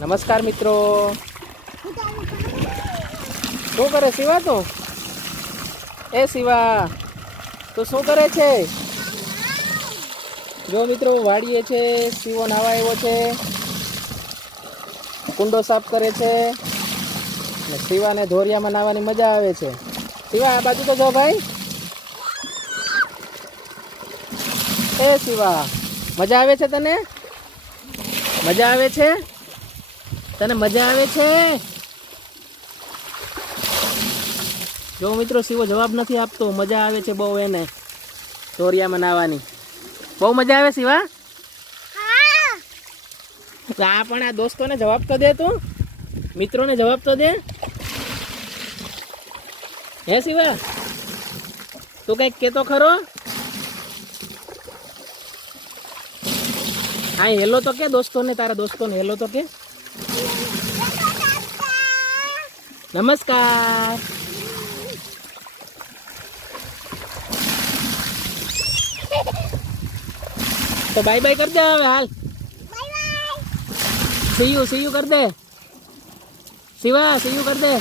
નમસ્કાર મિત્રો. શું કરે શિવા તું? એ શિવા તું શું કરે છે? જો મિત્રો વાડીએ છે, શિવો નાવા આવ્યો છે, કુંડો સાફ કરે છે ને શિવાને ધોરિયામાં નાવાની મજા આવે છે. શિવા આ બાજુ તો જો ભાઈ. એ શિવા મજા આવે છે તને? મજા આવે છે તને? મજા આવે છે? જો મિત્રો શિવો જવાબ નથી આપતો. મજા આવે છે બહુ એને ધોરિયામાં નાવાની. બહુ મજા આવે શિવા? આ પણ આ દોસ્તોને જવાબ તો દે, તું મિત્રોને જવાબ તો દે. હે શિવા તું કઈક કેતો ખરો? હા હેલો તો કે દોસ્તોને, તારા દોસ્તોને હેલો તો કે. નમસ્કાર. તો બાય બાય કર દે હવે હાલ. સી યુ કર દે શિવા, સી યુ કર દે.